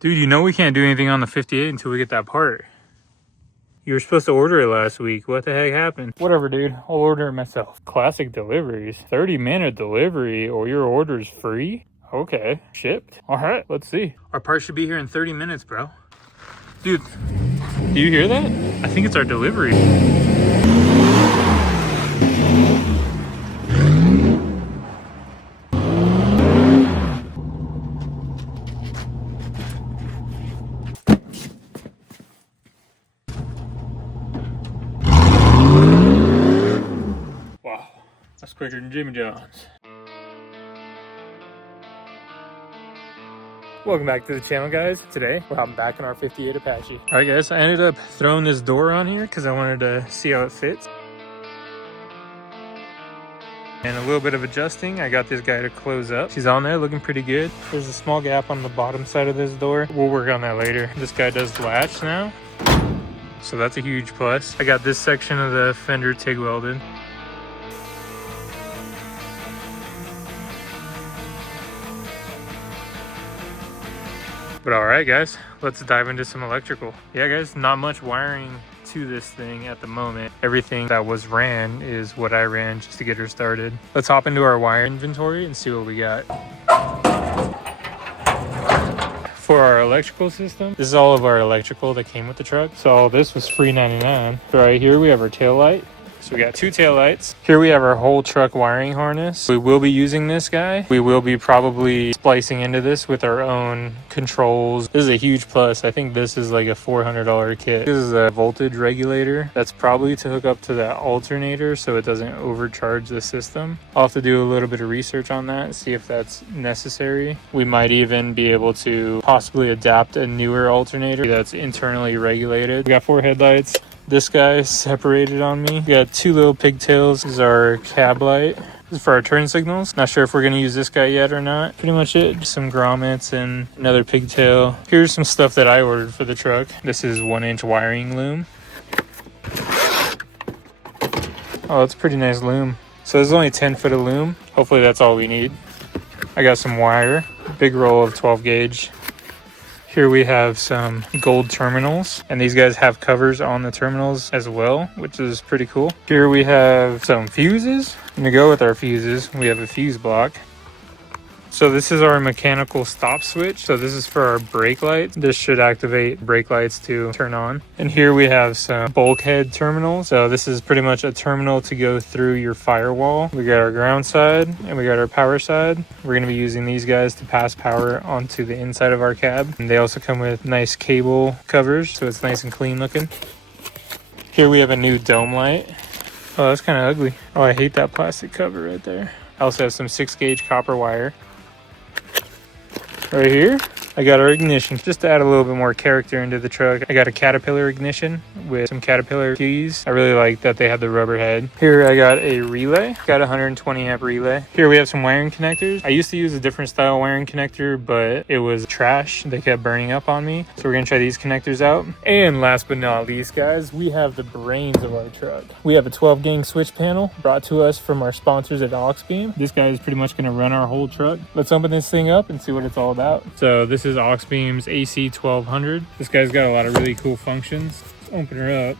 Dude, you know we can't do anything on the 58 until we get that part. You were supposed to order it last week. What the heck happened? Whatever, dude. I'll order it myself. Classic deliveries. 30-minute delivery or your order's free? Okay. Shipped? All right, let's see. Our part should be here in 30 minutes, bro. Dude, do you hear that? I think it's our delivery. Wow, that's quicker than Jimmy John's. Welcome back to the channel, guys. Today we're hopping back in our 58 Apache. All right, guys, I ended up throwing this door on here because I wanted to see how it fits. And a little bit of adjusting. I got this guy to close up. She's on there looking pretty good. There's a small gap on the bottom side of this door. We'll work on that later. This guy does latch now, so that's a huge plus. I got this section of the fender TIG welded. But all right, guys, let's dive into some electrical. Yeah, guys, not much wiring to this thing at the moment. Everything that was ran is what I ran just to get her started. Let's hop into our wire inventory and see what we got. For our electrical system, this is all of our electrical that came with the truck. So all this was free 99. Right here we have our tail light. So we got two tail lights. Here we have our whole truck wiring harness. We will be using this guy. We will be probably splicing into this with our own controls. This is a huge plus. I think this is like a $400 kit. This is a voltage regulator. That's probably to hook up to that alternator so it doesn't overcharge the system. I'll have to do a little bit of research on that, see if that's necessary. We might even be able to possibly adapt a newer alternator that's internally regulated. We got 4 headlights. This guy is separated on me. We got 2 little pigtails. This is our cab light. This is for our turn signals. Not sure if we're going to use this guy yet or not. Pretty much it. Just some grommets and another pigtail. Here's some stuff that I ordered for the truck. This is 1-inch wiring loom. Oh, it's a pretty nice loom. So there's only 10 foot of loom. Hopefully that's all we need. I got some wire. Big roll of 12 gauge. Here we have some gold terminals, and these guys have covers on the terminals as well, which is pretty cool. Here we have some fuses. And to go with our fuses, we have a fuse block. So this is our mechanical stop switch. So this is for our brake lights. This should activate brake lights to turn on. And here we have some bulkhead terminals. So this is pretty much a terminal to go through your firewall. We got our ground side and we got our power side. We're going to be using these guys to pass power onto the inside of our cab. And they also come with nice cable covers, so it's nice and clean looking. Here we have a new dome light. Oh, that's kind of ugly. Oh, I hate that plastic cover right there. I also have some 6-gauge copper wire. Right here, I got our ignition, just to add a little bit more character into the truck. I got a Caterpillar ignition with some Caterpillar keys. I really like that they have the rubber head. Here I got a relay, got a 120 amp relay. Here we have some wiring connectors. I used to use a different style wiring connector, but it was trash. They kept burning up on me. So we're gonna try these connectors out. And last but not least, guys, we have the brains of our truck. We have a 12-gang switch panel brought to us from our sponsors at Auxbeam. This guy is pretty much gonna run our whole truck. Let's open this thing up and see what it's all about. So this is Auxbeam's AC1200. This guy's got a lot of really cool functions. Let's open her up.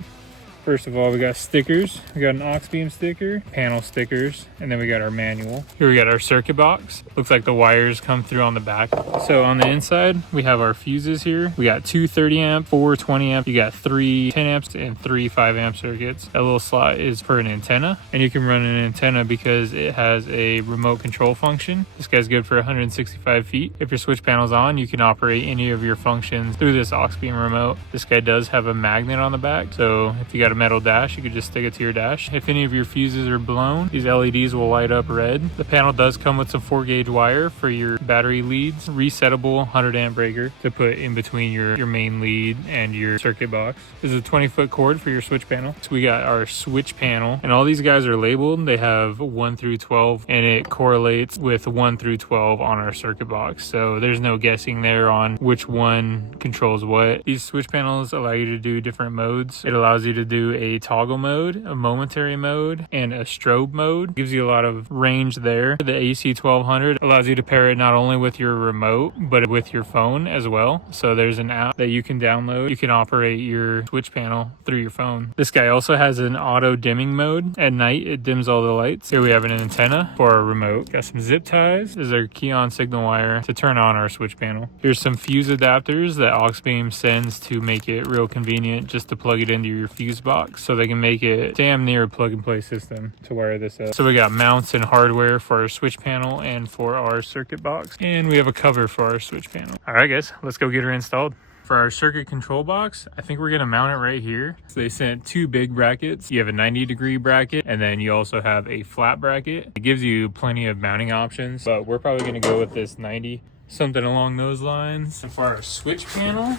First of all, we got stickers. We got an Auxbeam sticker, panel stickers, and then we got our manual. Here we got our circuit box. Looks like the wires come through on the back. So on the inside, we have our fuses here. We got 2 30 amp, 4 20 amp. You got 3 10 amps and 3 5 amp circuits. That little slot is for an antenna, and you can run an antenna because it has a remote control function. This guy's good for 165 feet. If your switch panel's on, you can operate any of your functions through this Auxbeam remote. This guy does have a magnet on the back, so if you got a metal dash, you could just stick it to your dash. If any of your fuses are blown, these LEDs will light up red. The panel does come with some 4-gauge wire for your battery leads, resettable 100 amp breaker to put in between your main lead and your circuit box. This is a 20-foot cord for your switch panel. So we got our switch panel, and all these guys are labeled. They have 1 through 12, and it correlates with 1 through 12 on our circuit box. So there's no guessing there on which one controls what. These switch panels allow you to do different modes. It allows you to do into a toggle mode, a momentary mode, and a strobe mode. Gives you a lot of range there. The AC1200 allows you to pair it not only with your remote, but with your phone as well. So there's an app that you can download. You can operate your switch panel through your phone. This guy also has an auto dimming mode. At night, it dims all the lights. Here we have an antenna for our remote. Got some zip ties. This is our key-on signal wire to turn on our switch panel. Here's some fuse adapters that Auxbeam sends to make it real convenient just to plug it into your fuse box, so they can make it damn near a plug-and-play system to wire this up. So we got mounts and hardware for our switch panel and for our circuit box, and we have a cover for our switch panel. All right, guys, let's go get her installed. For our circuit control box, I think we're gonna mount it right here. So they sent two big brackets. You have a 90-degree bracket, and then you also have a flat bracket. It gives you plenty of mounting options, but we're probably gonna go with this 90, something along those lines. And for our switch panel,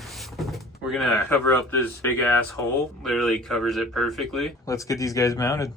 we're gonna cover up this big ass hole. Literally covers it perfectly. Let's get these guys mounted.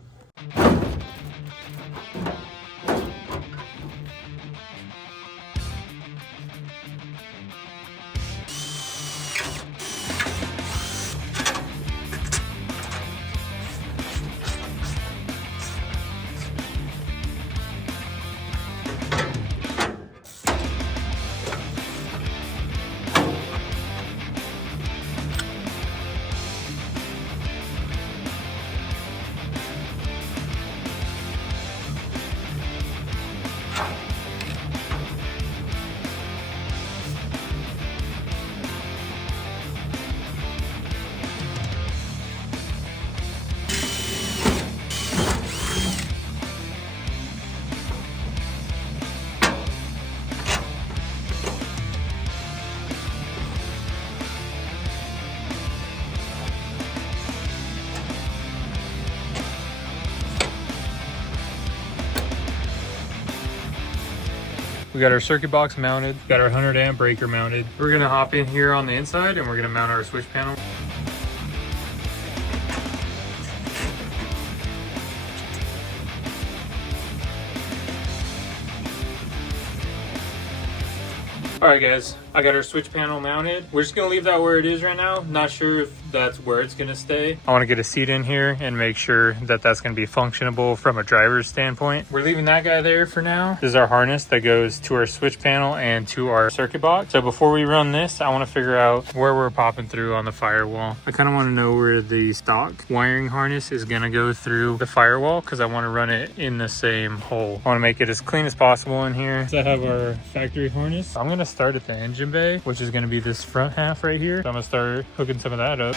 We got our circuit box mounted, got our 100 amp breaker mounted. We're gonna hop in here on the inside and we're gonna mount our switch panel. All right, guys, I got our switch panel mounted. We're just gonna leave that where it is right now. Not sure if that's where it's gonna stay. I wanna get a seat in here and make sure that that's gonna be functionable from a driver's standpoint. We're leaving that guy there for now. This is our harness that goes to our switch panel and to our circuit box. So before we run this, I wanna figure out where we're popping through on the firewall. I kinda wanna know where the stock wiring harness is gonna go through the firewall, because I wanna run it in the same hole. I wanna make it as clean as possible in here. So I have our factory harness. I'm gonna start at the engine bay, which is gonna be this front half right here. So I'm gonna start hooking some of that up.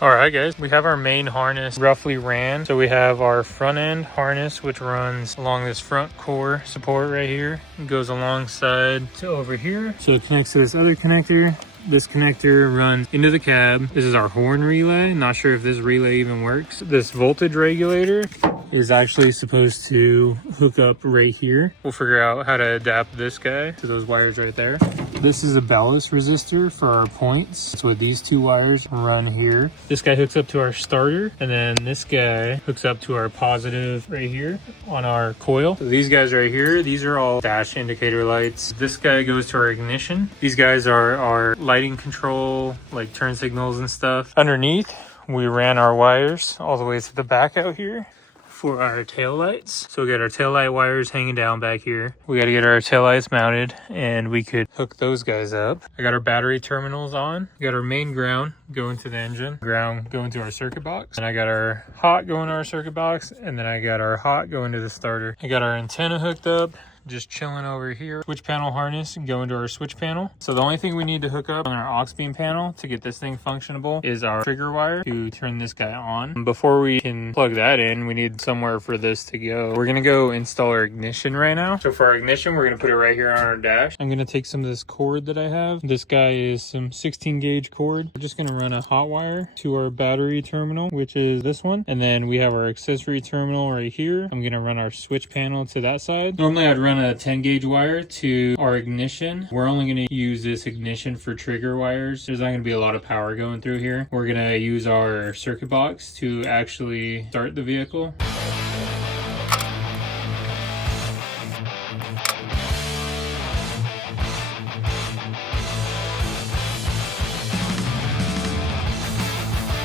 All right, guys, we have our main harness roughly ran. So we have our front end harness, which runs along this front core support right here. It goes alongside to over here. So it connects to this other connector. This connector runs into the cab. This is our horn relay. Not sure if this relay even works. This voltage regulator is actually supposed to hook up right here. We'll figure out how to adapt this guy to those wires right there. This is a ballast resistor for our points. So these two wires run here. This guy hooks up to our starter, and then this guy hooks up to our positive right here on our coil. So these guys right here, these are all dash indicator lights. This guy goes to our ignition. These guys are our lighting control, like turn signals and stuff. Underneath, we ran our wires all the way to the back out here for our tail lights. So we got our tail light wires hanging down back here. We got to get our tail lights mounted, and we could hook those guys up. I got our battery terminals on. We got our main ground going to the engine, ground going to our circuit box, and I got our hot going to our circuit box, and then I got our hot going to the starter. I got our antenna hooked up just chilling over here. Switch panel harness and go into our switch panel. So the only thing we need to hook up on our aux beam panel to get this thing functionable is our trigger wire to turn this guy on. Before we can plug that in, we need somewhere for this to go. We're gonna go install our ignition right now. So for our ignition, we're gonna put it right here on our dash. I'm gonna take some of this cord that I have. This guy is some 16 gauge cord. We're just gonna run a hot wire to our battery terminal, which is this one. And then we have our accessory terminal right here. I'm gonna run our switch panel to that side. Normally I'd run a 10 gauge wire to our ignition. We're only gonna use this ignition for trigger wires. There's not gonna be a lot of power going through here. We're gonna use our circuit box to actually start the vehicle.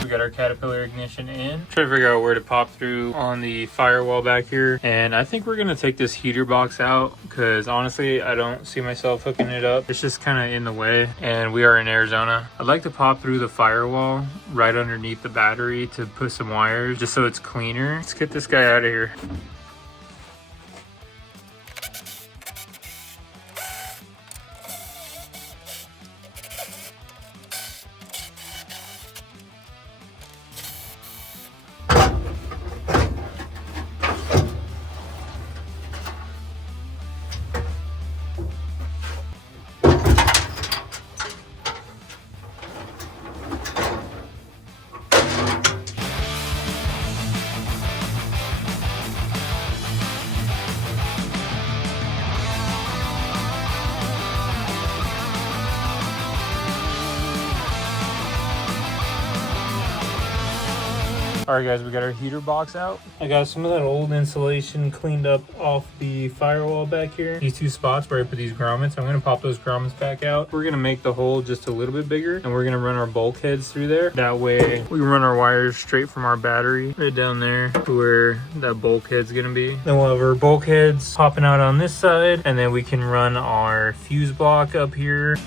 Got our Caterpillar ignition in. Try to figure out where to pop through on the firewall back here. And I think we're gonna take this heater box out because honestly, I don't see myself hooking it up. It's just kind of in the way and we are in Arizona. I'd like to pop through the firewall right underneath the battery to put some wires just so it's cleaner. Let's get this guy out of here. All right guys, we got our heater box out. I got some of that old insulation cleaned up off the firewall back here. These two spots where I put these grommets, I'm gonna pop those grommets back out. We're gonna make the hole just a little bit bigger and we're gonna run our bulkheads through there. That way we run our wires straight from our battery right down there to where that bulkhead's gonna be. Then we'll have our bulkheads popping out on this side and then we can run our fuse block up here.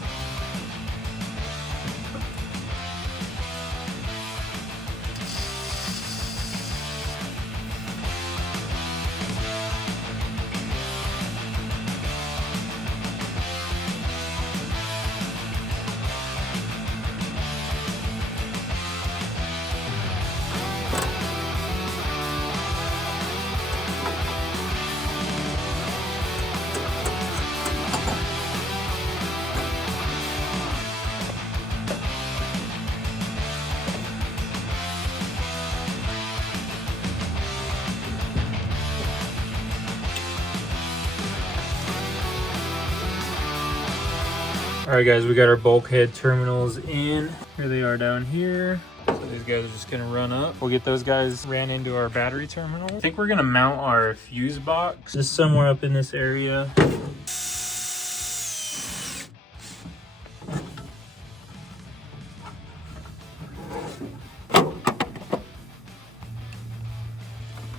All right guys, we got our bulkhead terminals in. Here they are down here. So these guys are just gonna run up. We'll get those guys ran into our battery terminal. I think we're gonna mount our fuse box just somewhere up in this area.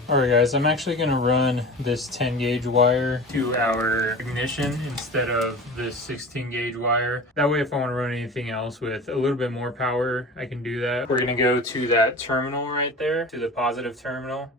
Alright guys, I'm actually going to run this 10 gauge wire to our ignition instead of this 16 gauge wire. That way if I want to run anything else with a little bit more power, I can do that. We're going to go to that terminal right there, to the positive terminal.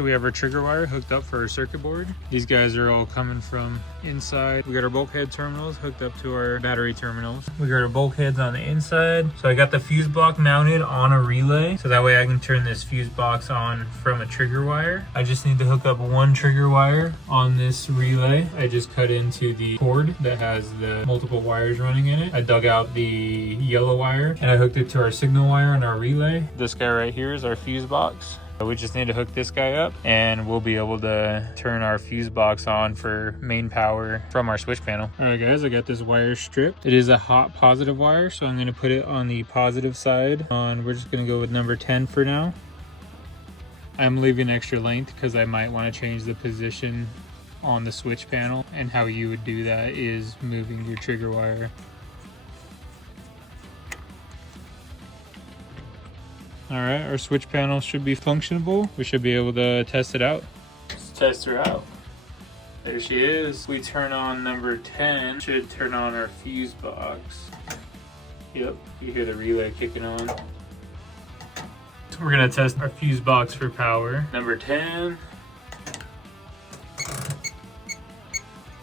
so we have our trigger wire hooked up for our circuit board. These guys are all coming from inside. We got our bulkhead terminals hooked up to our battery terminals. We got our bulkheads on the inside. So I got the fuse block mounted on a relay, so that way I can turn this fuse box on from a trigger wire. I just need to hook up one trigger wire on this relay. I just cut into the cord that has the multiple wires running in it. I dug out the yellow wire and I hooked it to our signal wire on our relay. This guy right here is our fuse box. We just need to hook this guy up and we'll be able to turn our fuse box on for main power from our switch panel. All right guys, I got this wire stripped. It is a hot positive wire, so I'm gonna put it on the positive side. We're just gonna go with number 10 for now. I'm leaving extra length because I might want to change the position on the switch panel, and how you would do that is moving your trigger wire. All right, our switch panel should be functionable. We should be able to test it out. Let's test her out. There she is. We turn on number 10. Should turn on our fuse box. Yep, you hear the relay kicking on. So we're gonna test our fuse box for power. Number 10.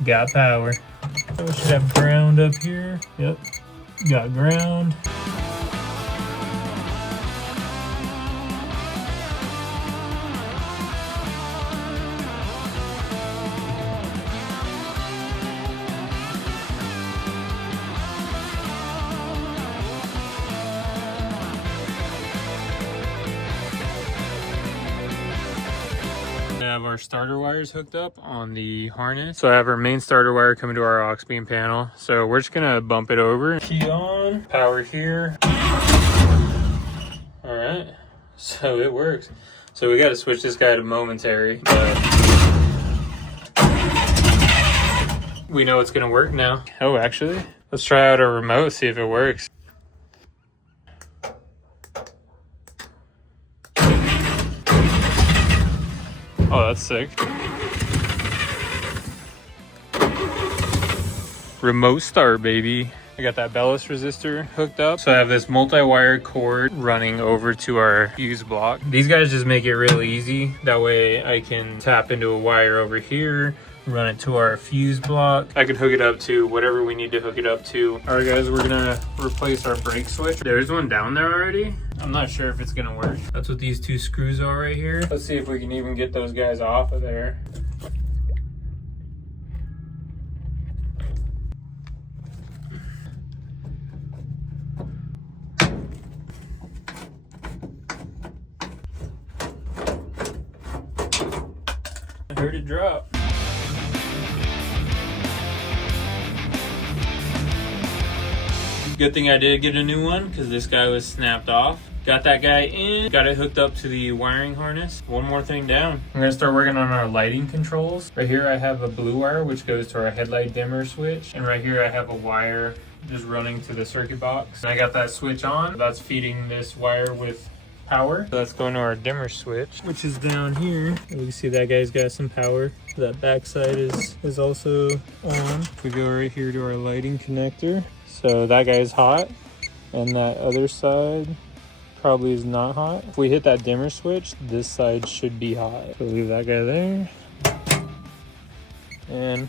Got power. So we should have ground up here. Yep, got ground. Have our starter wires hooked up on the harness. So I have our main starter wire coming to our aux beam panel. So we're just gonna bump it over. Key on, power here. All right, so it works. So we got to switch this guy to momentary, but we know it's gonna work now. Oh, actually, let's try out our remote, see if it works. Oh, that's sick. Remote start, baby. I got that ballast resistor hooked up. So I have this multi-wire cord running over to our fuse block. These guys just make it real easy. That way I can tap into a wire over here, run it to our fuse block. I can hook it up to whatever we need to hook it up to. All right guys, we're gonna replace our brake switch. There's one down there already. I'm not sure if it's gonna work. That's what these two screws are right here. Let's see if we can even get those guys off of there. I heard it drop. Good thing I did get a new one because this guy was snapped off. Got that guy in, got it hooked up to the wiring harness. One more thing down. I'm gonna start working on our lighting controls. Right here I have a blue wire which goes to our headlight dimmer switch. And right here I have a wire just running to the circuit box. And I got that switch on. That's feeding this wire with power. So that's going to our dimmer switch, which is down here. And we can see that guy's got some power. That back side is also on. If we go right here to our lighting connector. So that guy's hot, and that other side probably is not hot. If we hit that dimmer switch, this side should be hot. So leave that guy there. And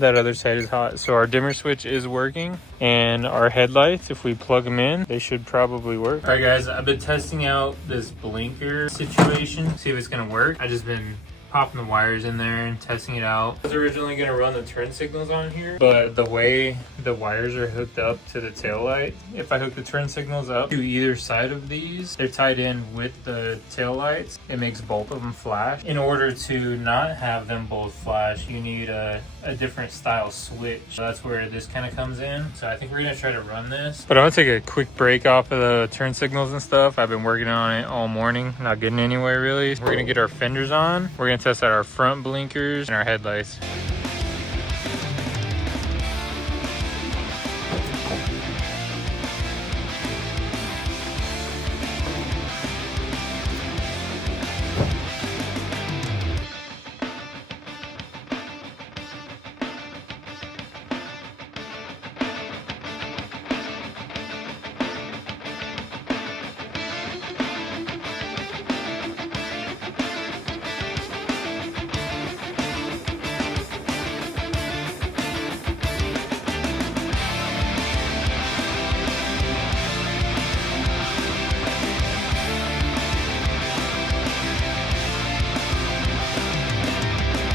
that other side is hot. So our dimmer switch is working, and our headlights, if we plug them in, they should probably work. All right guys, I've been testing out this blinker situation, see if it's gonna work. I just been popping the wires in there and testing it out. I was originally going to run the turn signals on here, but the way the wires are hooked up to the tail light, if I hook the turn signals up to either side of these, they're tied in with the tail lights. It makes both of them flash. In order to not have them both flash, you need a different style switch. So that's where this kind of comes in. So I think we're going to try to run this. But I'm going to take a quick break off of the turn signals and stuff. I've been working on it all morning, not getting anywhere really. We're going to get our fenders on. We're going to test out our front blinkers and our headlights.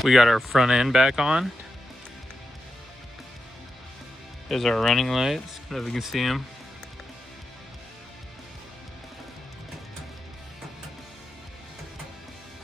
We got our front end back on. There's our running lights. I don't know if you can see them.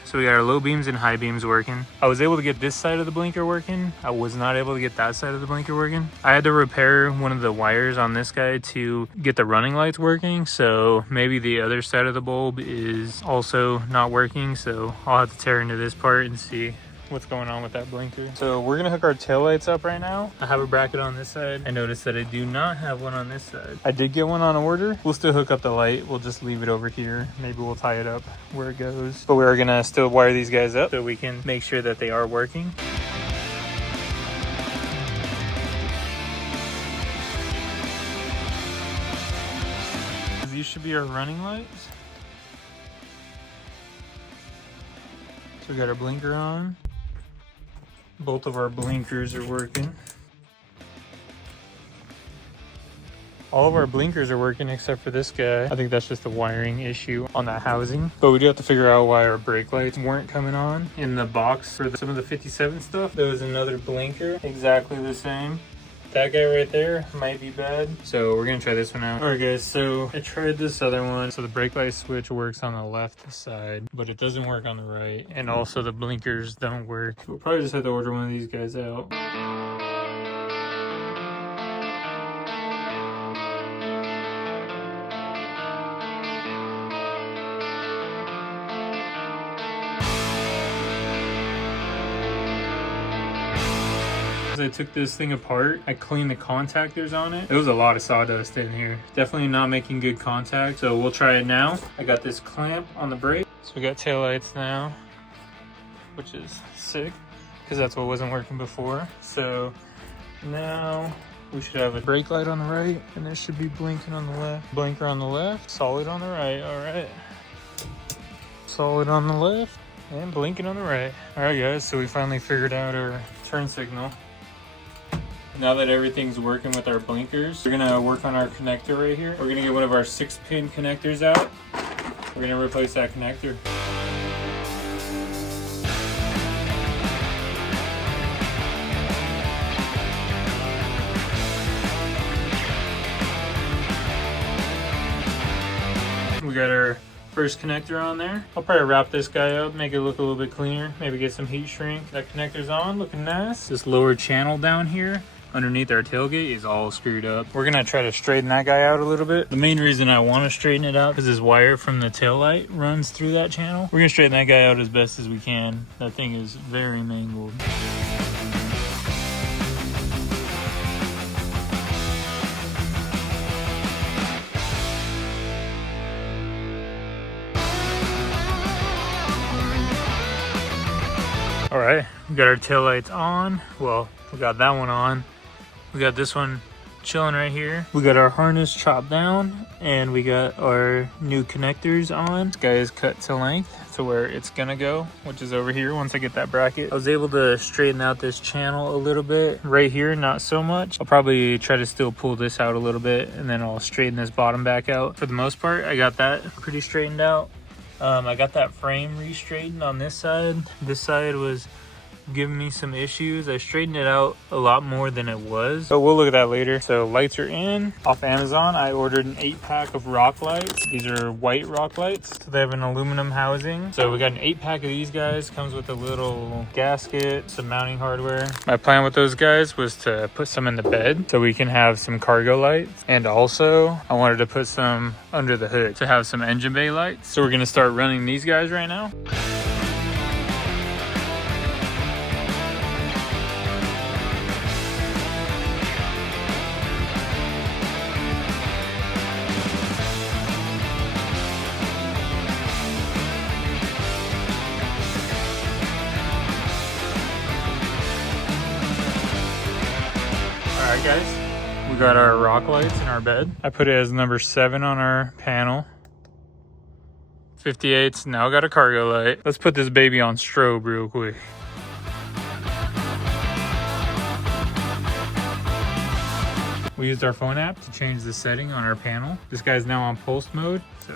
So we got our low beams and high beams working. I was able to get this side of the blinker working. I was not able to get that side of the blinker working. I had to repair one of the wires on this guy to get the running lights working. So maybe the other side of the bulb is also not working. So I'll have to tear into this part and see what's going on with that blinker. So we're gonna hook our taillights up right now. I have a bracket on this side. I noticed that I do not have one on this side. I did get one on order. We'll still hook up the light. We'll just leave it over here. Maybe we'll tie it up where it goes. But we're gonna still wire these guys up so we can make sure that they are working. These should be our running lights. So we got our blinker on. Both of our blinkers are working. All of our blinkers are working except for this guy. I think that's just a wiring issue on that housing. But we do have to figure out why our brake lights weren't coming on. In the box for some of the 57 stuff, there was another blinker, exactly the same. That guy right there might be bad. So we're gonna try this one out. All right guys, so I tried this other one. So the brake light switch works on the left side, but it doesn't work on the right. And also the blinkers don't work. We'll probably just have to order one of these guys out. I took this thing apart. I cleaned the contactors on it. There was a lot of sawdust in here. Definitely not making good contact. So we'll try it now. I got this clamp on the brake. So we got taillights now, which is sick because that's what wasn't working before. So now we should have a brake light on the right and this should be blinking on the left. Blinker on the left, solid on the right. All right. Solid on the left and blinking on the right. All right guys, so we finally figured out our turn signal. Now that everything's working with our blinkers, we're gonna work on our connector right here. We're gonna get one of our 6-pin connectors out. We're gonna replace that connector. We got our first connector on there. I'll probably wrap this guy up, make it look a little bit cleaner, maybe get some heat shrink. That connector's on, looking nice. This lower channel down here underneath our tailgate is all screwed up. We're gonna try to straighten that guy out a little bit. The main reason I want to straighten it out is this wire from the tail light runs through that channel. We're gonna straighten that guy out as best as we can. That thing is very mangled. All right, we got our tail lights on. Well, we got that one on. We got this one chilling right here. We got our harness chopped down and we got our new connectors on. This guy is cut to length to where it's gonna go, which is over here once I get that bracket. I was able to straighten out this channel a little bit. Right here, not so much. I'll probably try to still pull this out a little bit and then I'll straighten this bottom back out. For the most part, I got that pretty straightened out. I got that frame re-straightened on this side. This side was giving me some issues. I straightened it out a lot more than it was, but we'll look at that later. So lights are in. Off Amazon, I ordered an 8-pack of rock lights. These are white rock lights. So they have an aluminum housing. So we got an 8-pack of these guys. Comes with a little gasket, some mounting hardware. My plan with those guys was to put some in the bed so we can have some cargo lights. And also I wanted to put some under the hood to have some engine bay lights. So we're gonna start running these guys right now. Alright guys, we got our rock lights in our bed. I put it as number 7 on our panel. 58's now got a cargo light. Let's put this baby on strobe real quick. We used our phone app to change the setting on our panel. This guy's now on pulse mode, so.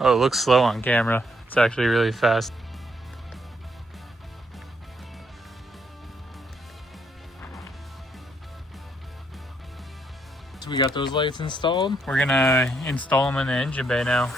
Oh, it looks slow on camera. It's actually really fast. So we got those lights installed. We're gonna install them in the engine bay now.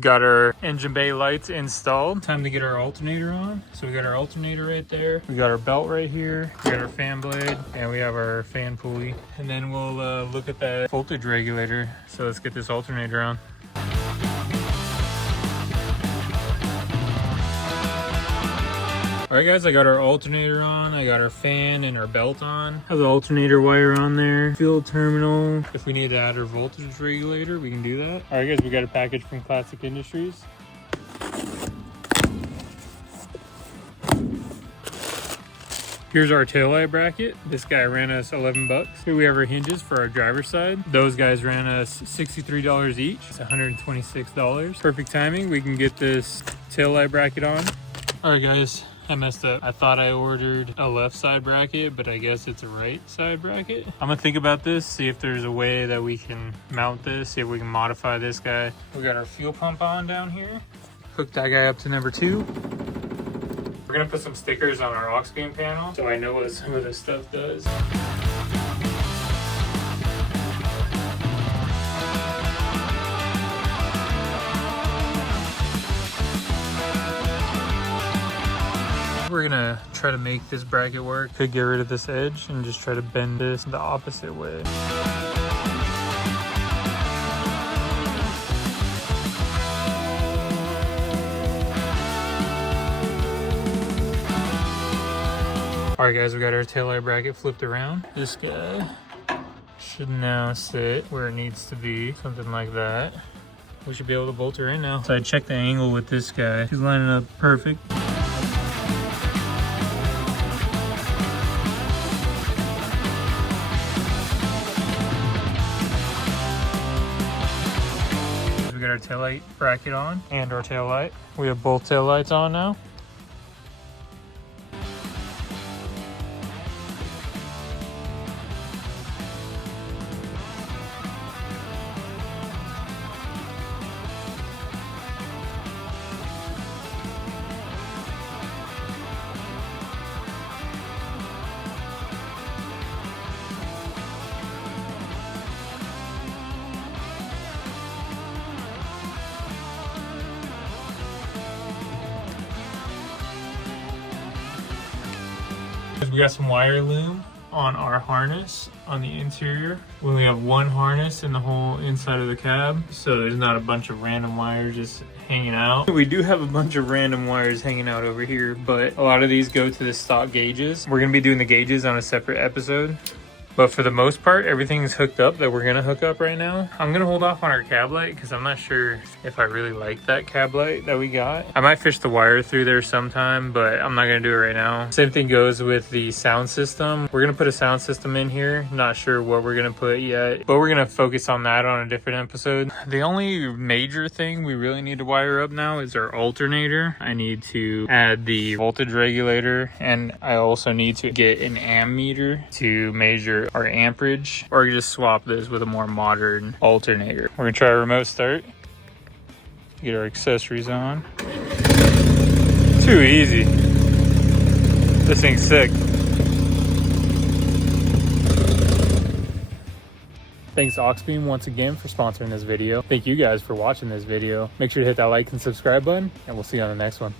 Got our engine bay lights installed. Time to get our alternator on. So we got our alternator right there. We got our belt right here. We got our fan blade, and we have our fan pulley. And then we'll look at that voltage regulator. So let's get this alternator on. All right guys, I got our alternator on, I got our fan and our belt on. Have the alternator wire on there, fuel terminal. If we need to add our voltage regulator, we can do that. All right guys, we got a package from Classic Industries. Here's our taillight bracket. This guy ran us 11 bucks. Here we have our hinges for our driver's side. Those guys ran us $63 each. It's $126. Perfect timing. We can get this taillight bracket on. All right guys, I messed up. I thought I ordered a left side bracket, but I guess it's a right side bracket. I'm gonna think about this, see if there's a way that we can mount this, see if we can modify this guy. We got our fuel pump on down here. Hook that guy up to number 2. We're gonna put some stickers on our aux beam panel so I know what some of this stuff does. We're gonna try to make this bracket work. Could get rid of this edge and just try to bend this the opposite way. All right guys, we got our taillight bracket flipped around. This guy should now sit where it needs to be, something like that. We should be able to bolt her in now. So I checked the angle with this guy. He's lining up perfect. We got our taillight bracket on and our taillight. We have both taillights on now. We got some wire loom on our harness on the interior. We only have one harness in the whole inside of the cab, so there's not a bunch of random wires just hanging out. We do have a bunch of random wires hanging out over here, but a lot of these go to the stock gauges. We're gonna be doing the gauges on a separate episode. But for the most part, everything is hooked up that we're gonna hook up right now. I'm gonna hold off on our cab light because I'm not sure if I really like that cab light that we got. I might fish the wire through there sometime, but I'm not gonna do it right now. Same thing goes with the sound system. We're gonna put a sound system in here. Not sure what we're gonna put yet, but we're gonna focus on that on a different episode. The only major thing we really need to wire up now is our alternator. I need to add the voltage regulator, and I also need to get an ammeter to measure our amperage, or just swap this with a more modern alternator. We're gonna try a remote start, get our accessories on. Too easy. This thing's sick. Thanks Auxbeam once again for sponsoring this video. Thank you guys for watching this video. Make sure to hit that like and subscribe button, and we'll see you on the next one.